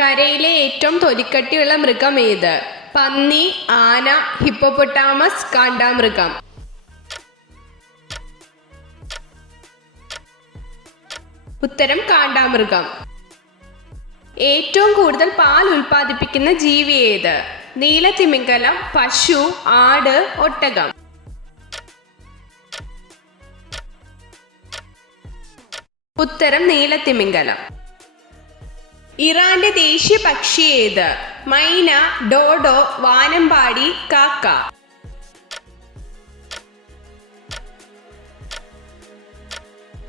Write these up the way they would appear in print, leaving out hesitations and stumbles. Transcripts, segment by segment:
കരയിലെ ഏറ്റവും തൊലിക്കട്ടിയുള്ള മൃഗം ഏത്? പന്നി, ആന, ഹിപ്പോപ്പൊട്ടാമസ്, കാണ്ടാമൃഗം. ഉത്തരം കാണ്ടാമൃഗം. ഏറ്റവും കൂടുതൽ പാൽ ഉൽപ്പാദിപ്പിക്കുന്ന ജീവി ഏത്? നീലത്തിമിംഗലം, പശു, ആട്, ഒട്ടകം. ഉത്തരം നീലത്തിമിംഗലം. ഇറാന്റെ ദേശീയ പക്ഷി ഏത്? മൈന, ഡോഡോ, വാനമ്പാടി, കാക്ക.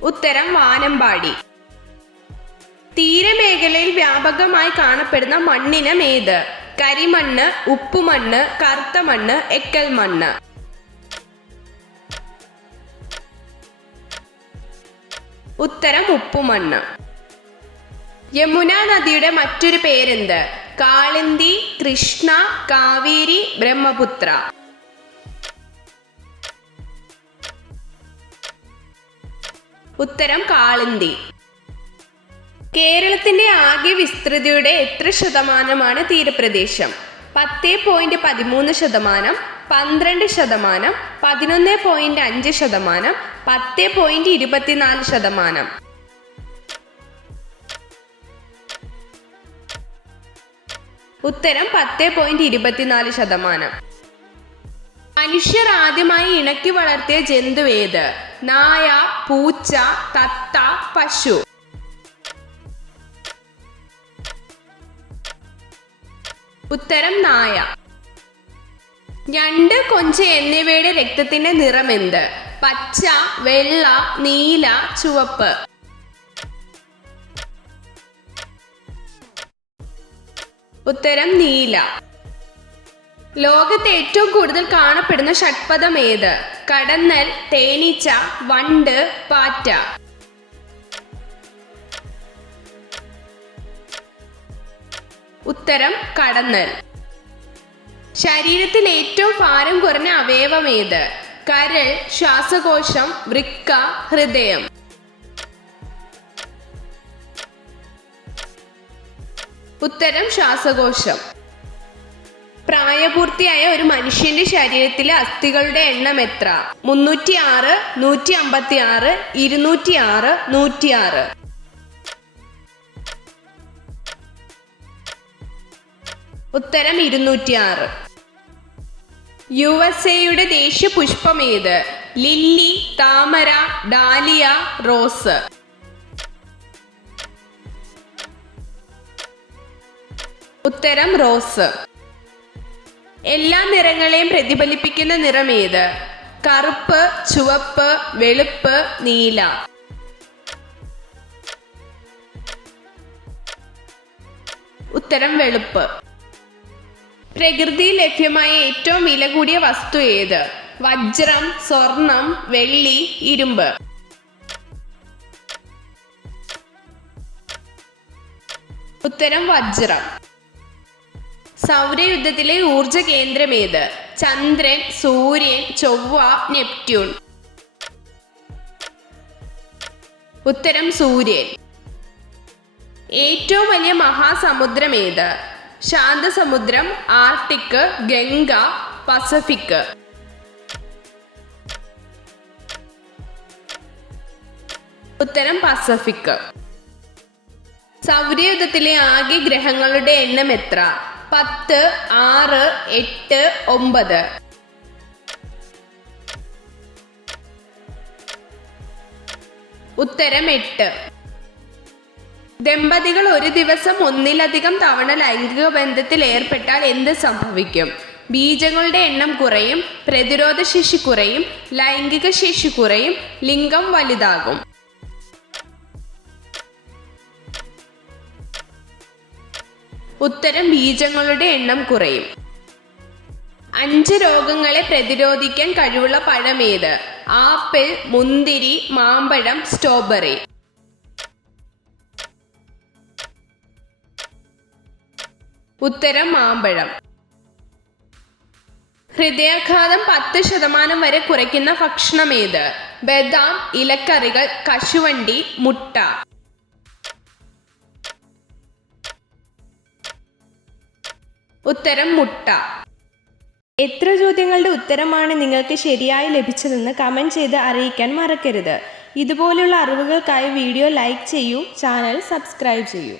ഉത്തരം വാനമ്പാടി. തീരമേഖലയിൽ വ്യാപകമായി കാണപ്പെടുന്ന മണ്ണിനം ഏത്? കരിമണ്ണ്, ഉപ്പുമണ്ണ്, കറുത്ത മണ്ണ്, എക്കൽ മണ്ണ്. ഉത്തരം ഉപ്പുമണ്ണ്. യമുന നദിയുടെ മറ്റൊരു പേരെന്ത്? കാളിന്തി, കൃഷ്ണ, കാവേരി, ബ്രഹ്മപുത്ര. ഉത്തരം കാളിന്തി. കേരളത്തിന്റെ ആകെ വിസ്തൃതിയുടെ എത്ര ശതമാനമാണ് തീരപ്രദേശം? 10.13%, 12%, 11.5%, 10.24%. ഉത്തരം 10.24%. മനുഷ്യർ ആദ്യമായി ഇണക്കി വളർത്തിയ ജന്തു ഏത്? നായ, പൂച്ച, തത്ത, പശു. ഉത്തരം നായ. ഞണ്ട്, കൊഞ്ച് എന്നിവയുടെ രക്തത്തിന്റെ നിറം എന്ത്? പച്ച, വെള്ള, നീല, ചുവപ്പ്. ഉത്തരം നീല. ലോകത്ത് ഏറ്റവും കൂടുതൽ കാണപ്പെടുന്ന ഷഡ്പദം ഏത്? കടന്നൽ, തേനീച്ച, വണ്ട്, പാറ്റ. ഉത്തരം കടന്നൽ. ശരീരത്തിൽ ഏറ്റവും ഭാരം കുറഞ്ഞ അവയവം ഏത്? കരൾ, ശ്വാസകോശം, വൃക്ക, ഹൃദയം. ഉത്തരം ശ്വാസകോശം. പ്രായപൂർത്തിയായ ഒരു മനുഷ്യന്റെ ശരീരത്തിലെ അസ്ഥികളുടെ എണ്ണം എത്ര? 306, 156, 206, 106. ഉത്തരം 206. USA ദേശീയ പുഷ്പം ഏത്? ലില്ലി, താമര, ഡാലിയ, റോസ്. ഉത്തരം റോസ്. എല്ലാ നിറങ്ങളെയും പ്രതിഫലിപ്പിക്കുന്ന നിറം ഏത്? കറുപ്പ്, ചുവപ്പ്, വെളുപ്പ്, നീല. ഉത്തരം വെളുപ്പ്. പ്രകൃതിയിൽ ലഭ്യമായ ഏറ്റവും വില കൂടിയ വസ്തു ഏത്? വജ്രം, സ്വർണം, വെള്ളി, ഇരുമ്പ്. ഉത്തരം വജ്രം. സൗരയുദ്ധത്തിലെ ഊർജ കേന്ദ്രം ഏത്? ചന്ദ്രൻ, സൂര്യൻ, ചൊവ്വ, നെപ്റ്റ്യൂൺ. ഉത്തരം സൂര്യൻ. ഏറ്റവും വലിയ മഹാസമുദ്രം ഏത്? ശാന്തസമുദ്രം, ആർട്ടിക്, ഗംഗ, പസഫിക്. ഉത്തരം പസഫിക്. സൗരയുദ്ധത്തിലെ ആകെ ഗ്രഹങ്ങളുടെ എണ്ണം എത്ര? 10, 6, 8, 9. ഉത്തരം 8. ദമ്പതികൾ ഒരു ദിവസം ഒന്നിലധികം തവണ ലൈംഗിക ബന്ധത്തിൽ ഏർപ്പെട്ടാൽ എന്ത് സംഭവിക്കും? ബീജങ്ങളുടെ എണ്ണം കുറയും, പ്രതിരോധശേഷി കുറയും, ലൈംഗിക ശേഷി കുറയും, ലിംഗം വലുതാകും. ഉത്തരം ബീജങ്ങളുടെ എണ്ണം കുറയും. 5 രോഗങ്ങളെ പ്രതിരോധിക്കാൻ കഴിവുള്ള പഴം ഏത്? ആപ്പിൾ, മുന്തിരി, മാമ്പഴം, സ്ട്രോബെറി. ഉത്തരം മാമ്പഴം. ഹൃദയാഘാതം 10% വരെ കുറയ്ക്കുന്ന ഭക്ഷണം ഏത്? ബദാം, ഇലക്കറികൾ, കശുവണ്ടി, മുട്ട. ഉത്തരം മുട്ട. എത്ര ചോദ്യങ്ങളുടെ ഉത്തരമാണ് നിങ്ങൾക്ക് ശരിയായി ലഭിച്ചതെന്ന് കമൻറ്റ് ചെയ്ത് അറിയിക്കാൻ മറക്കരുത്. ഇതുപോലുള്ള അറിവുകൾക്കായി വീഡിയോ ലൈക്ക് ചെയ്യൂ, ചാനൽ സബ്സ്ക്രൈബ് ചെയ്യൂ.